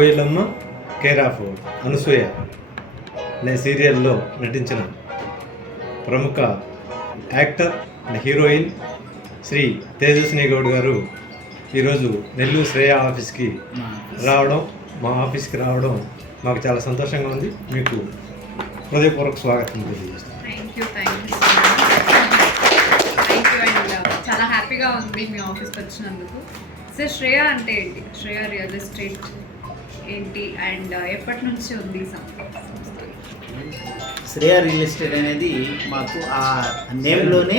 Koilamma care of Anasuya అనే సీరియల్లో నటించిన ప్రముఖ actor and heroine Shri Tejaswini Goud గారు ఈరోజు నెల్లూరు శ్రేయ ఆఫీస్కి రావడం, మా ఆఫీస్కి రావడం మాకు చాలా సంతోషంగా ఉంది. మీకు హృదయపూర్వక స్వాగతం తెలియజేస్తాను. థ్యాంక్ యూ అండ్ చాలా హ్యాపీగా ఉంది మీ ఆఫీస్కి వచ్చినందుకు. సార్, శ్రేయ అంటే ఏంటి? శ్రేయ రియల్ ఎస్టేట్ ఏంటి అండ్ ఎప్పటి నుంచి ఉంది శ్రేయ రియల్ ఎస్టేట్ అనేది మాకు ఆ నేమ్లోనే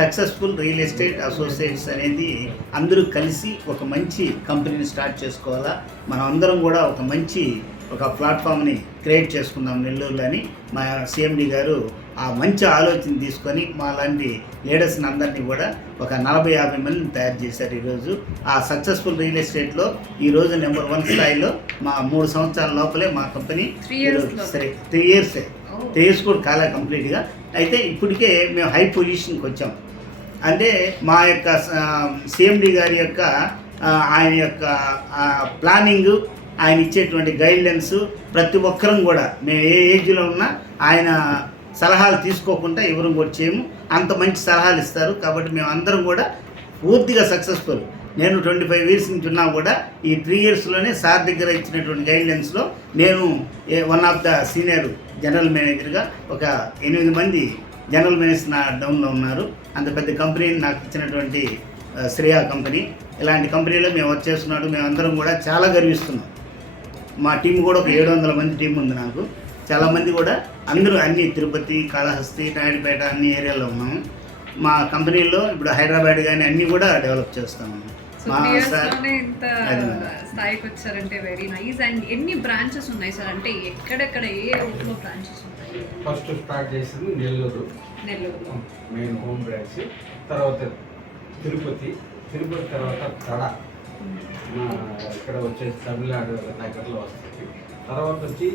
సక్సెస్ఫుల్ రియల్ ఎస్టేట్ అసోసియేట్స్ అనేది అందరూ కలిసి ఒక మంచి కంపెనీని స్టార్ట్ చేసుకోవాలా, మనం అందరం కూడా ఒక ప్లాట్ఫామ్ని క్రియేట్ చేసుకుందాం నెల్లూరులో అని మా సిఎండి గారు ఆ మంచి ఆలోచన తీసుకొని మా లాంటి లీడర్స్ని అందరినీ కూడా ఒక 40-50 మందిని తయారు చేశారు. ఈరోజు ఆ సక్సెస్ఫుల్ రియల్ ఎస్టేట్లో ఈరోజు నెంబర్ 1 స్థాయిలో మా 3 సంవత్సరాల లోపలే మా కంపెనీ 3 ఇయర్స్ కూడా కాలే కంప్లీట్గా. అయితే ఇప్పటికే మేము హై పొజిషన్కి వచ్చాం. అంటే మా యొక్క సిఎండి గారి యొక్క ఆయన యొక్క ప్లానింగు, ఆయన ఇచ్చేటువంటి గైడ్లైన్స్ ప్రతి ఒక్కరం కూడా మేము ఏ ఏజ్లో ఉన్నా ఆయన సలహాలు తీసుకోకుండా ఎవరు కూడా చేయము. అంత మంచి సలహాలు ఇస్తారు. కాబట్టి మేము అందరం కూడా పూర్తిగా సక్సెస్ఫుల్. నేను 25 ఇయర్స్ నుంచి ఉన్నా కూడా ఈ 3 ఇయర్స్లోనే సార్ దగ్గర ఇచ్చినటువంటి గైడ్లైన్స్లో నేను one of the senior general మేనేజర్గా ఒక 8 మంది జనరల్ మేనేజర్స్ నా డౌన్లో ఉన్నారు. అంత పెద్ద కంపెనీని నాకు ఇచ్చినటువంటి శ్రేయ కంపెనీ, ఇలాంటి కంపెనీలో మేము వర్క్ చేస్తున్నాడు. మేమందరం కూడా చాలా గర్విస్తున్నాం. మా టీం కూడా ఒక 700 మంది టీం ఉంది నాకు. చాలామంది కూడా అందరూ అన్ని తిరుపతి, కాళహస్తి, నాయుడుపేట అన్ని ఏరియాలో ఉన్నాము. మా కంపెనీలో ఇప్పుడు హైదరాబాద్ కానీ అన్నీ కూడా డెవలప్ చేస్తాము. స్థాయికి వచ్చారంటే వెరీ నైస్. అండ్ ఎన్ని బ్రాంచెస్ ఉన్నాయి సార్? అంటే ఎక్కడెక్కడ ఏ రూట్లో బ్రాంచెస్ ఉన్నాయి? ఫస్ట్ స్టార్ట్ చేసింది నెల్లూరు మెయిన్ హోమ్ బ్రాంచ్, తర్వాత తిరుపతి తర్వాత కడ ఇక్కడ వచ్చేసి తమిళనాడు దగ్గరలో వస్తుంది. తర్వాత వచ్చి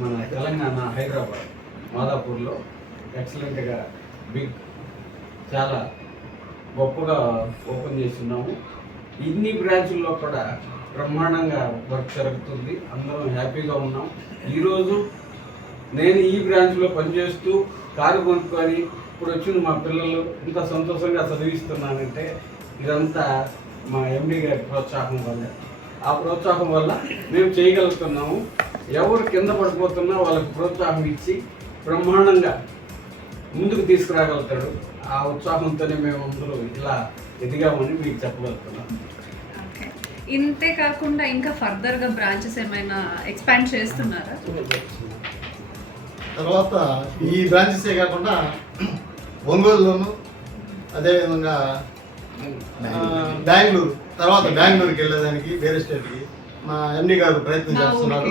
మన తెలంగాణ హైదరాబాద్ మాదాపూర్లో ఎక్సలెంట్గా బిగ్ చాలా గొప్పగా ఓపెన్ చేస్తున్నాము. ఇన్ని బ్రాంచుల్లో కూడా బ్రహ్మాండంగా వర్క్ జరుగుతుంది. అందరం హ్యాపీగా ఉన్నాం. ఈరోజు నేను ఈ బ్రాంచ్లో పనిచేస్తూ కారు కొనుక్కొని ఇప్పుడు వచ్చిన మా పిల్లలు ఇంత సంతోషంగా చదివిస్తున్నానంటే ఇదంతా మా ఎండి గారి ప్రోత్సాహం వల్ల. ఆ ప్రోత్సాహం వల్ల మేము చేయగలుగుతున్నాము. ఎవరు కింద పడిపోతున్నా వాళ్ళకి ప్రోత్సాహం ఇచ్చి బ్రహ్మాండంగా ముందుకు తీసుకురాగలుగుతాడు. ఆ ఉత్సాహంతోనే మేము అందరూ ఇలా ఎదిగామని మీకు చెప్పగలుగుతున్నాం. ఇంతే కాకుండా ఇంకా ఫర్దర్గా బ్రాంచెస్ ఏమైనా ఎక్స్పాండ్ చేస్తున్నారా? తర్వాత ఈ బ్రాంచెసే కాకుండా ఒంగోలులోను, అదేవిధంగా బెంగళూరు, తర్వాత బెంగళూరుకి వెళ్ళేదానికి వేరే స్టేట్కి మా ఎండి గారు ప్రయత్నం చేస్తున్నారు.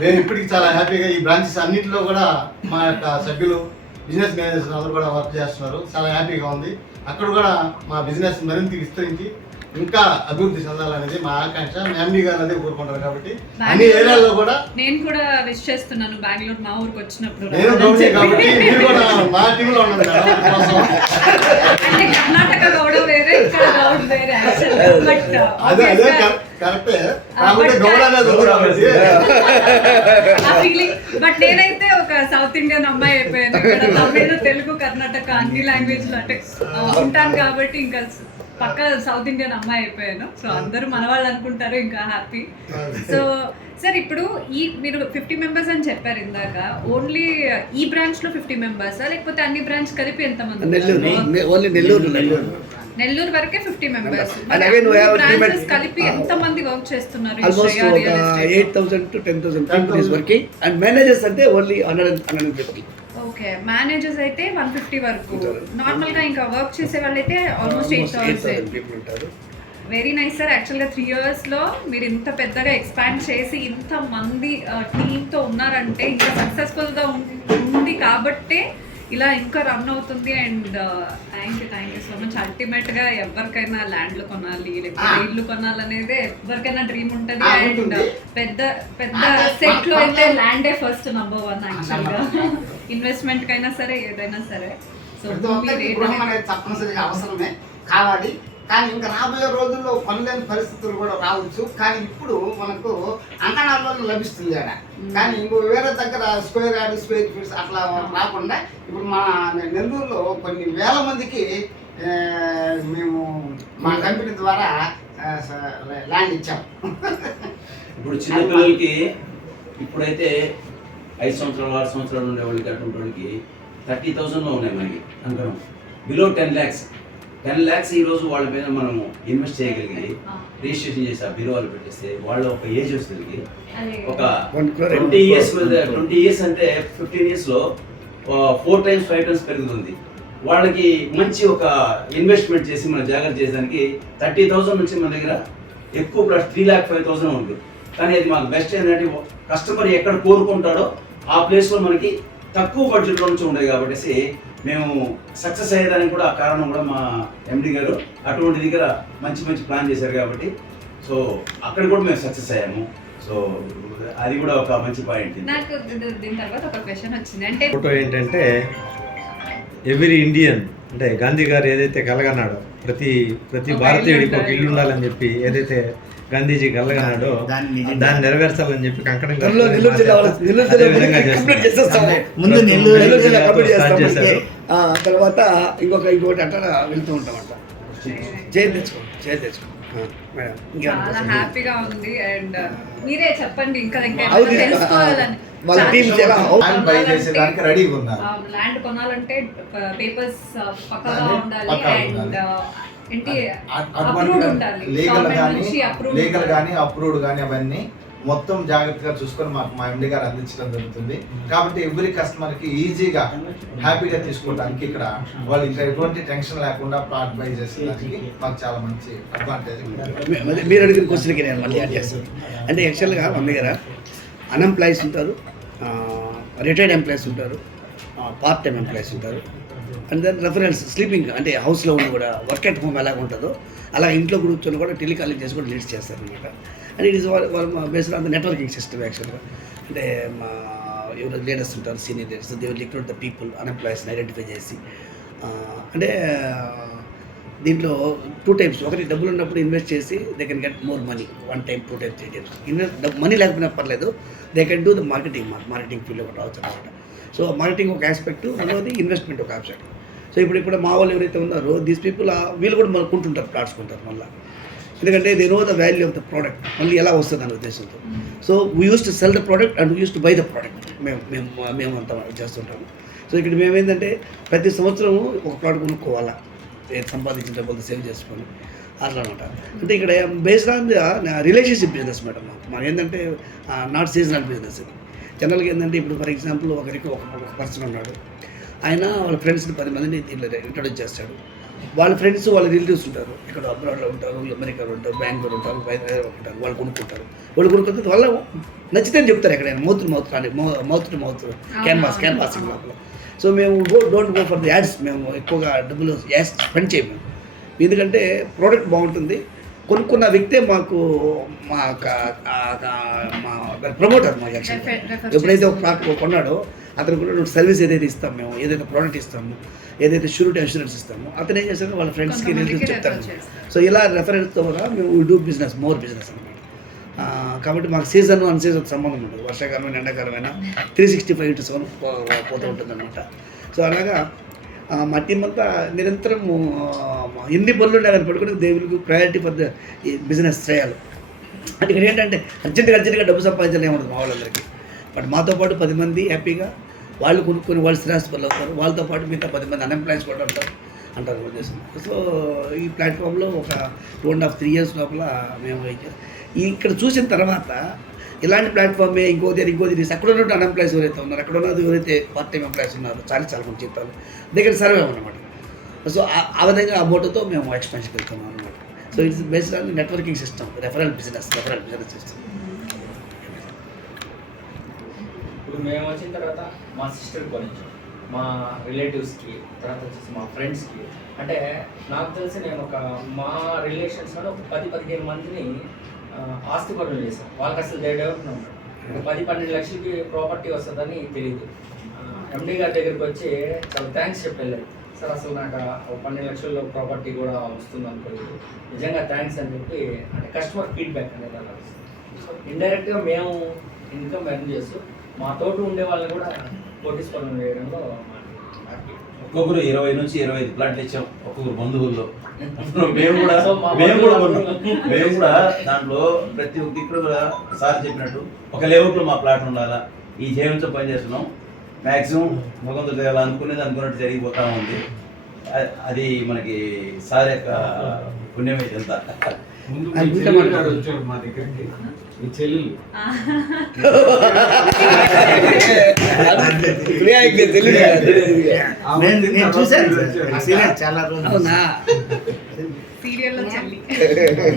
మేము ఇప్పటికి చాలా హ్యాపీగా ఈ బ్రాంచెస్ అన్నింటిలో కూడా మా యొక్క సభ్యులు, బిజినెస్ మేనేజర్స్ అందరూ కూడా వర్క్ చేస్తున్నారు. చాలా హ్యాపీగా ఉంది. అక్కడ కూడా మా బిజినెస్ మరింత విస్తరించి ఇంకా అభివృద్ధి చెందాలనేది మా ఆకాంక్ష. ఎండి గారు అదే కోరుకుంటారు. కాబట్టి అన్ని ఏరియాల్లో కూడా నేను కూడా విష్ చేస్తున్నాను. బెంగళూరు మా ఊరికి వచ్చినప్పుడు నేను గౌడే కాబట్టి మీరు కూడా మా టీంలో ఉన్నారు కదా. అంటే కర్ణాటక గౌడ వేరే, ఇక్కడ గౌడ వేరే. అదే కరెక్టే. కాకపోతే గౌడ అనేది ఉంది కాబట్టి బట్ నేనైతే ఒక సౌత్ ఇండియన్ అమ్మాయి అయిపోయాను. ఇక్కడ తమిళ, తెలుగు, కర్ణాటక అన్ని లాంగ్వేజ్లు అంటే ఉంటాను కాబట్టి ఇంకా పక్క సౌత్ ఇండియన్ అమ్మాయి అయిపోయాను. సో అందరూ మన వాళ్ళు అనుకుంటారు, ఇంకా హ్యాపీ. సో సార్, ఇప్పుడు మీరు 50 మెంబర్స్ అని చెప్పారు ఇందాక. ఓన్లీ ఈ బ్రాంచ్ లో 50 మెంబర్స్ లేకపోతే అన్ని బ్రాంచ్ కలిపి ఎంతమంది? నెల్లూరు వరకే 50 మెంబర్స్. బ్రాంచెస్ కలిపి ఎంతమంది వర్క్ చేస్తున్నారు? 8,000 to 10,000 companies working and managers అంటే ఓన్లీ 150. ఓకే, మేనేజర్స్ అయితే 150 వరకు. నార్మల్ గా ఇంకా వర్క్ చేసే వాళ్ళైతే ఆల్మోస్ట్ 8,000 పీపుల్ ఉంటారు. Very nice sir. యాక్చువల్గా 3 years లో మీరు ఇంత పెద్దగా ఎక్స్పాండ్ చేసి ఇంత మంది టీంతో ఉన్నారంటే ఇంకా సక్సెస్ఫుల్గా ఉంది కాబట్టే ఇలా ఇంకా రన్ అవుతుంది. And thank you so much. అల్టిమేట్గా ఎవరికైనా ల్యాండ్లు కొనాలి లేకపోతే ఇల్లు కొనాలనేదే ఎవరికైనా డ్రీమ్ ఉంటుంది. అండ్ పెద్ద సెట్లో అయితే ల్యాండే ఫస్ట్ నంబర్ 1 యాక్చువల్గా. ఇన్వెస్ట్మెంట్ కైనా సరే ఏదైనా సరే. సో తప్పనిసరిగా అవసరమే కావాలి. కానీ ఇంకా రాబోయే రోజుల్లో పనులేని పరిస్థితులు కూడా రావచ్చు. కానీ ఇప్పుడు మనకు అంకణాల్లో లభిస్తుంది అక్కడ. కానీ ఇంకో వేరే దగ్గర స్క్వేర్ యార్డ్ స్క్వేర్ ఫీట్స్ అట్లా రాకుండా ఇప్పుడు మన నెల్లూరులో కొన్ని వేల మందికి మేము మా కంపెనీ ద్వారా ల్యాండ్ ఇచ్చాం. ఇప్పుడు చిన్నపిల్లలకి ఇప్పుడైతే 5 సంవత్సరాలు 6 సంవత్సరాలు ఉండే వాళ్ళకి అటువంటి వాళ్ళకి 30,000లో ఉన్నాయి మనకి అంకణం. Below 10 lakhs. 10 lakhs ఈరోజు వాళ్ళ మీద మనం ఇన్వెస్ట్ చేయగలిగి రిజిస్ట్రేషన్ చేసి ఆ బిలో వాళ్ళు పెట్టేస్తే వాళ్ళ ఒక ఏజ్ వస్తుంది ఒక 20 years అంటే 15 yearsలో 4 times 5 times పెరుగుతుంది. వాళ్ళకి మంచి ఒక ఇన్వెస్ట్మెంట్ చేసి మనం జాగ్రత్త చేసేదానికి 30,000 నుంచి మన దగ్గర ఎక్కువ 3,05,000 ఉంటుంది. కానీ అది మాకు బెస్ట్ ఏంటంటే కస్టమర్ ఎక్కడ కోరుకుంటాడో ఆ ప్లేస్లో మనకి తక్కువ బడ్జెట్లో నుంచి ఉండేది కాబట్టి మేము సక్సెస్ అయ్యేదానికి కూడా ఆ కారణం కూడా మా ఎండి గారు అటువంటి దగ్గర మంచి మంచి ప్లాన్ చేశారు కాబట్టి సో అక్కడ కూడా మేము సక్సెస్ అయ్యాము. సో అది కూడా ఒక మంచి పాయింట్. నాకు దీని తర్వాత ఒక క్వశ్చన్ వచ్చింది. అంటే ఫోటో ఏంటంటే ఎవ్రీ ఇండియన్ అంటే గాంధీ గారు ఏదైతే కలగన్నాడో ప్రతి భారతీయుడికి ఒక ఇల్లు ఉండాలని చెప్పి ఏదైతే గాంధీజీ కలగన్నాడో దాన్ని నెరవేర్చాలని చెప్పి కంకణం ముందు నెల్లూరు స్టార్ట్ చేశారు. తర్వాత ఇంకోటి అంటే వెళ్తూ ఉంటామంట. చేతి తెచ్చుకో మేడం. చాలా హ్యాపీగా ఉంది. అండ్ మీరే చెప్పండి ఇంకా అవును. తెలుసుకోవాలని. వాళ్ళ టీమ్ చాలా ల్యాండ్ బై చేసేదానికి రెడీగా ఉన్నారు. ల్యాండ్ కొనాలంటే పేపర్స్ పక్కగా ఉండాలి అండ్ ఏంటి అప్రూవ్డ్ ఉండాలి. లీగల్ కానీ అప్రూవ్డ్ కానీ అవన్నీ మొత్తం జాగ్రత్తగా చూసుకొని మాకు మా ఎండి గారు అందించడం జరుగుతుంది. కాబట్టి ఎవ్రీ కస్టమర్కి ఈజీగా హ్యాపీగా తీసుకోవడానికి ఇక్కడ వాళ్ళు ఇంకా ఎటువంటి టెన్షన్ లేకుండా ప్లాట్ బై చేసేదానికి మాకు చాలా మంచి అడ్వాంటేజ్. మీరు అడిగిన క్వశ్చన్కి నేను మళ్ళీ యాడ్ చేస్తాను. అంటే యాక్చువల్గా మన దగ్గర అన్ఎంప్లాయీస్ ఉంటారు, రిటైర్డ్ ఎంప్లాయీస్ ఉంటారు, పార్ట్ టైం ఎంప్లాయీస్ ఉంటారు. అండ్ దెన్ రెఫరెన్స్ స్లీపింగ్ అంటే హౌస్లో ఉండి కూడా వర్క్ అట్ హోమ్ ఎలాగ ఉంటుందో అలా ఇంట్లో కూర్చొని కూడా టెలికాలింగ్ చేసి కూడా లీడ్స్ చేస్తారనమాట. And it is based on the networking system యాక్చువల్గా. అంటే మా ఎవరు లీడర్స్ ఉంటారు, senior leaders, they will recruit the people అన్ఎంప్లాయీస్ని ఐడెంటిఫై చేసి అంటే దీంట్లో 2 types. ఒకటి డబ్బులు ఉన్నప్పుడు ఇన్వెస్ట్ చేసి they can get more money 1 time, 2 times, 3 times. Money లేకపోయినా పర్లేదు, they can do the marketing ఫీల్డ్లో కూడా రావచ్చు అనమాట. సో మార్కెటింగ్ ఒక ఆస్పెక్ట్, రెండవది ఇన్వెస్ట్మెంట్ ఒక ఆస్పెక్ట్. సో ఇప్పుడు మా వాళ్ళు ఎవరైతే ఉన్నారో దీస్ పీపుల్ వీళ్ళు కూడా మళ్ళీ కొంటుంటారు, ప్లాట్స్ కొంటారు మళ్ళీ. ఎందుకంటే they know the value of the product, మళ్ళీ ఎలా వస్తుంది అనే ఉద్దేశంతో. So we use to cell the product and we use to buy the product. మేము అంతా చేస్తుంటాము. సో ఇక్కడ మేమేంటంటే ప్రతి సంవత్సరం ఒక ప్రోడక్ట్ కొనుక్కోవాలా, సంపాదించిన డబ్బులు సేవ్ చేసుకొని అట్లా అనమాట. అంటే ఇక్కడ based on the relationship business madam. మనం ఏంటంటే నాట్ సీజనల్ బిజినెస్ ఇది. జనరల్గా ఏంటంటే ఇప్పుడు ఫర్ ఎగ్జాంపుల్ ఒక పర్సన్ ఉన్నాడు, ఆయన వాళ్ళ ఫ్రెండ్స్ని 10 మందిని దీంట్లో ఇంట్రొడ్యూస్ చేస్తాడు. వాళ్ళ ఫ్రెండ్స్ వాళ్ళ రిలేటివ్స్ ఉంటారు, ఇక్కడ అబ్రాడ్లో ఉంటారు, అమెరికాలో ఉంటారు, బెంగళూరు ఉంటారు, వైజాగ్ ఉంటారు. వాళ్ళు కొనుక్కుంటారు వాళ్ళ నచ్చితే అని చెప్తారు ఎక్కడైనా మౌత్ టు మౌత్ క్యాన్వాసింగ్ లోపల. సో మేము don't go for the ads. మేము ఎక్కువగా డబ్బులు యాడ్స్ స్పెండ్ చేయము. ఎందుకంటే ప్రోడక్ట్ బాగుంటుంది, కొనుక్కున్న వ్యక్తే మాకు మా ప్రమోటర్. మా యాక్చువల్గా ఎప్పుడైతే ఒక ప్రోడక్ట్ కొన్నాడో అతను కూడా సర్వీస్ ఏదైతే ఇస్తాము, మేము ఏదైతే ప్రోడక్ట్ ఇస్తామో, ఏదైతే షూరిటీ అష్యూరెన్స్ ఇస్తామో, అతను ఏం చేస్తారో వాళ్ళ ఫ్రెండ్స్కి రిలేటివ్స్ చెప్తారు. సో ఇలా రెఫరెన్స్తో కూడా మేము డూ బిజినెస్, మోర్ బిజినెస్ అనమాట. కాబట్టి మాకు సీజన్ అన్ సీజన్ సంబంధం ఉండదు. వర్షాకాలమైన ఎండాకాలమైనా 365 పోతూ ఉంటుంది అనమాట. సో అలాగా మా టీం అంతా నిరంతరం ఎన్ని పనులు ఉండే కానీ పడుకుని దేవుడికి ప్రయారిటీ ఫర్ ద ఈ బిజినెస్ చేయాలి. అంటే ఇక్కడ ఏంటంటే అర్జెంటుగా డబ్బు సంపాదించాలి ఏమవుతుంది మా వాళ్ళందరికీ. బట్ మాతో పాటు 10 మంది హ్యాపీగా వాళ్ళు కొనుక్కొని వాళ్ళు స్థిరాస్తులు అవుతారు. వాళ్ళతో పాటు మిగతా 10 మంది అన్ఎంప్లాయీస్ కూడా అంటారు ఉద్దేశం. సో ఈ ప్లాట్ఫామ్లో ఒక 2.5-3 years లోపల మేము ఇక్కడ చూసిన తర్వాత ఇలాంటి ప్లాట్ఫామే ఇంకోది అక్కడ ఉన్నట్టు అన్ఎంప్లాయీస్ ఎవరైతే ఉన్నారు, అక్కడ ఉన్నది ఎవరైతే పార్ట్ టైం ఎంప్లాయీస్ ఉన్నారో చాలా మంది జీతాలు దగ్గర సర్వే అన్నమాట. సో ఆ విధంగా ఆ మోటోతో మేము ఎక్స్పెన్షన్కి వెళ్తున్నాం అనమాట. So it's based on networking system, referral business system. ఇప్పుడు మేము వచ్చిన తర్వాత మా సిస్టర్ గురించి, మా రిలేటివ్స్కి, తర్వాత వచ్చేసి మా ఫ్రెండ్స్కి, అంటే నాకు తెలిసి నేను మా రిలేషన్స్లో ఒక 10-15 మందిని ఆస్తి పనులు చేశాను. వాళ్ళకి అసలు డెవలప్మెంట్ ఉంటాడు. ఒక 10-12 లక్షలకి ప్రాపర్టీ వస్తుందని తెలియదు. ఎండి గారి దగ్గరికి వచ్చి చాలా థ్యాంక్స్ చెప్పి వెళ్ళారు. సార్ అసలు నాకు 12 లక్షల ప్రాపర్టీ కూడా వస్తుంది అనుకోలేదు, నిజంగా థ్యాంక్స్ అని చెప్పి అంటే కస్టమర్ ఫీడ్బ్యాక్ అనేది అలా ఇండైరెక్ట్గా మేము ఇన్కమ్ ఎర్న్ చేస్తూ మా తోటి ఉండే వాళ్ళని కూడా కోటీశ్వరం వేయడంలో హ్యాపీ. ఒక్కొక్కరు 20 నుంచి 25 ప్లాట్లు ఇచ్చాం ఒక్కొక్కరు బంధువుల్లో. మేము కూడా దాంట్లో ప్రతి ఒక్క ఇక్కడ కూడా సార్ చెప్పినట్టు ఒక లేఅవుట్లో మా ప్లాట్ ఉండాలా, ఈ జయంతో పని చేస్తున్నాం. మ్యాక్సిమం భగవంతుడు చేయాలి అనుకున్నట్టు జరిగిపోతా ఉంది. అది మనకి సార్ యొక్క పుణ్యమే ఎంత. ముందు మీ చెల్లెలు గారు వచ్చారు మా దగ్గరికి, మీ చెల్లెలు నేను చూశాను సార్ ఆ సీరియల్ చాలా రోజులు. అవునా? సీరియల్లో చెల్లి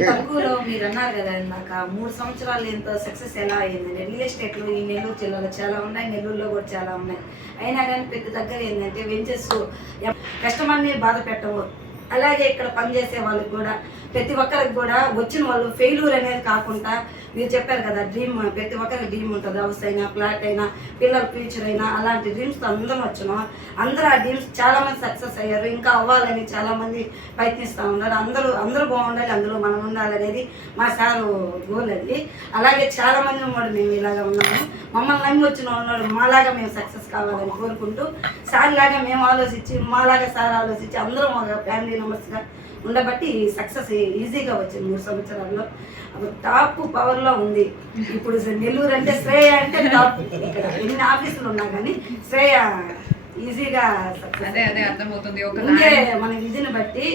తక్కువలో మీరు అన్నారు కదా ఇందాక 3 సంవత్సరాలు ఎంత సక్సెస్ ఎలా అయ్యిందని. రియల్ ఎస్టేట్లో ఈ నెల్లూరు జిల్లాలో చాలా ఉన్నాయి, నెల్లూరులో కూడా చాలా ఉన్నాయి. అయినా కానీ పెద్ద దగ్గర ఏంటంటే వెంచర్స్ కస్టమర్ని బాధ పెట్టవు. అలాగే ఇక్కడ పనిచేసే వాళ్ళకి కూడా ప్రతి ఒక్కరికి కూడా వచ్చిన వాళ్ళు ఫెయిల్యూర్ అనేది కాకుండా మీరు చెప్పారు కదా డ్రీమ్, ప్రతి ఒక్కరికి డ్రీమ్ ఉంటుంది. హౌస్ అయినా, ఫ్లాట్ అయినా, పిల్లల ఫ్యూచర్ అయినా, అలాంటి డ్రీమ్స్తో అందరం వచ్చినాం. అందరూ ఆ డ్రీమ్స్ చాలామంది సక్సెస్ అయ్యారు, ఇంకా అవ్వాలని చాలామంది ప్రయత్నిస్తూ ఉన్నారు. అందరూ బాగుండాలి, అందులో మనం ఉండాలనేది మా సారు గోల్ అది. అలాగే చాలామంది కూడా మేము ఇలాగా ఉన్నాము, మమ్మల్ని నమ్మి వచ్చిన ఉన్నాడు, మాలాగా మేము సక్సెస్ కావాలని కోరుకుంటూ సార్ లాగా మేము ఆలోచించి, మాలాగా సార్ ఆలోచించి అందరం ఒక ఫ్యామిలీ మెంబర్స్గా ఉండబట్టి సక్సెస్ ఈజీగా వచ్చింది 3 సంవత్సరాల్లో. టాప్ పవర్లో ఉంది ఇప్పుడు. నెల్లూరు అంటే శ్రేయ అంటే టాప్. ఇక్కడ ఎన్ని ఆఫీసులు ఉన్నా కానీ శ్రేయ ఈజీగా అదే అర్థమవుతుంది. ముందే మన విధిని బట్టి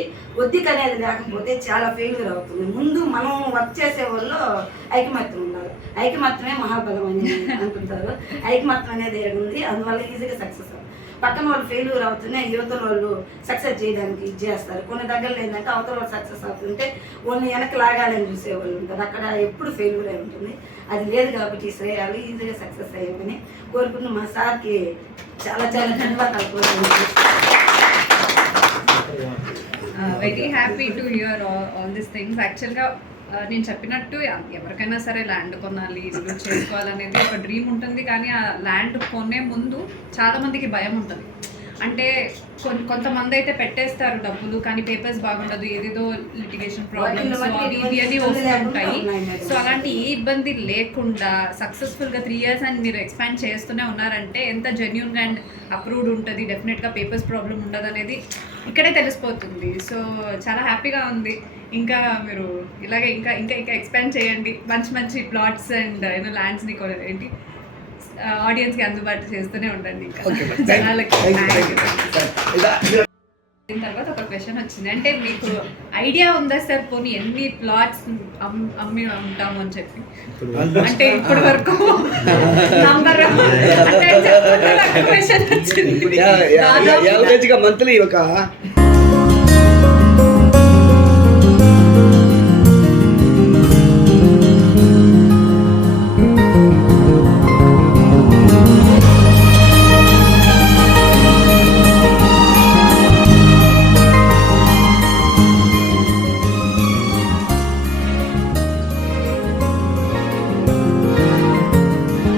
ఒత్తిక అనేది లేకపోతే చాలా ఫెయిల్యూర్ అవుతుంది. ముందు మనం వర్క్ చేసే వాళ్ళు ఐకమత్యం ఉండాలి. ఐకమత్యమే మహాబలం అని అనుకుంటారు. ఐకమత్యం అనేది ఉంది, అందువల్ల ఈజీగా సక్సెస్ అవుతుంది. పక్కన వాళ్ళు ఫెయిల్యూర్ అవుతున్నాయి, యువతల వాళ్ళు సక్సెస్ చేయడానికి ఇది చేస్తారు. కొన్ని దగ్గరలో ఏంటంటే అవతల వాళ్ళు సక్సెస్ అవుతుంటే వాళ్ళని వెనక్కి లాగాలని చూసేవాళ్ళు ఉంటారు. అక్కడ ఎప్పుడు ఫెయిల్యూర్ అయి ఉంటుంది. అది లేదు కాబట్టి శ్రేయాలు ఈజీగా సక్సెస్ అయ్యామని కోరుకుంటూ మా సార్కి చాలా చాలా ధన్యవాదాలు కోరుకుంటున్నాను. Very happy to hear all these things. యాక్చువల్గా నేను చెప్పినట్టు ఎవరికైనా సరే ల్యాండ్ కొనాలి, ఇల్లు చేసుకోవాలనేది ఒక డ్రీమ్ ఉంటుంది. కానీ ఆ ల్యాండ్ కొనే ముందు చాలామందికి భయం ఉంటుంది. అంటే కొంతమంది అయితే పెట్టేస్తారు డబ్బులు, కానీ పేపర్స్ బాగుండదు, ఏదేదో లిటిగేషన్ ప్రాబ్లమ్స్ అవి అని వస్తుంటాయి. సో అలాంటి ఏ ఇబ్బంది లేకుండా సక్సెస్ఫుల్గా 3 years అండ్ మీరు ఎక్స్పాండ్ చేస్తూనే ఉన్నారంటే ఎంత జెన్యూన్గా అండ్ అప్రూవ్డ్ ఉంటుంది. డెఫినెట్గా పేపర్స్ ప్రాబ్లం ఉండదు అనేది ఇక్కడే తెలిసిపోతుంది. సో చాలా హ్యాపీగా ఉంది. ఇంకా మీరు ఇలాగే ఇంకా ఇంకా ఇంకా ఎక్స్పాండ్ చేయండి, మంచి మంచి ప్లాట్స్ అండ్ ల్యాండ్స్ని ఏంటి ఆడియన్స్కి అందుబాటు చేస్తూనే ఉండండి. దీని తర్వాత ఒక క్వశ్చన్ వచ్చింది, అంటే మీకు ఐడియా ఉందా సార్ పోనీ ఎన్ని ప్లాట్స్ అమ్మి ఉంటాము అని చెప్పి? అంటే ఇప్పటి వరకు నంబర్ మంత్లీ ఒక